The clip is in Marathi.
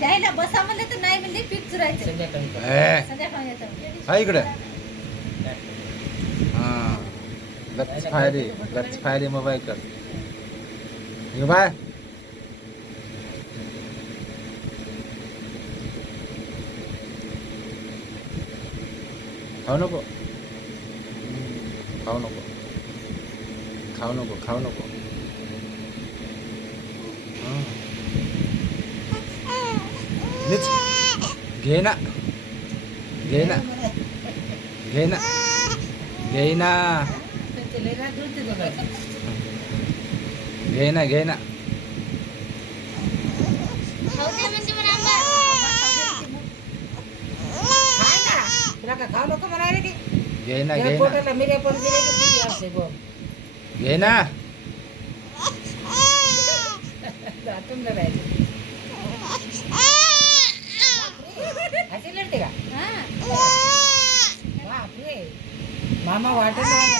त्याला बसा म्हणले तर नाही म्हणले पीठ चुरायचं संध्याकाळी येतं हा इकडे हा गच्च फायदे मोबाईल कर ये बाय खाऊ नको खाऊ नको खाऊ नको खाऊ नको नीच घे ना घे ना घे ना घे ना घे ना घे ना खाऊ नको म्हणाले की घे ना घे ना पोटाला मिऱ्या पण दिले की किती असते गो घे ना दातून लढायचं अशी लढते का हा बापरे मामा वाटत नाही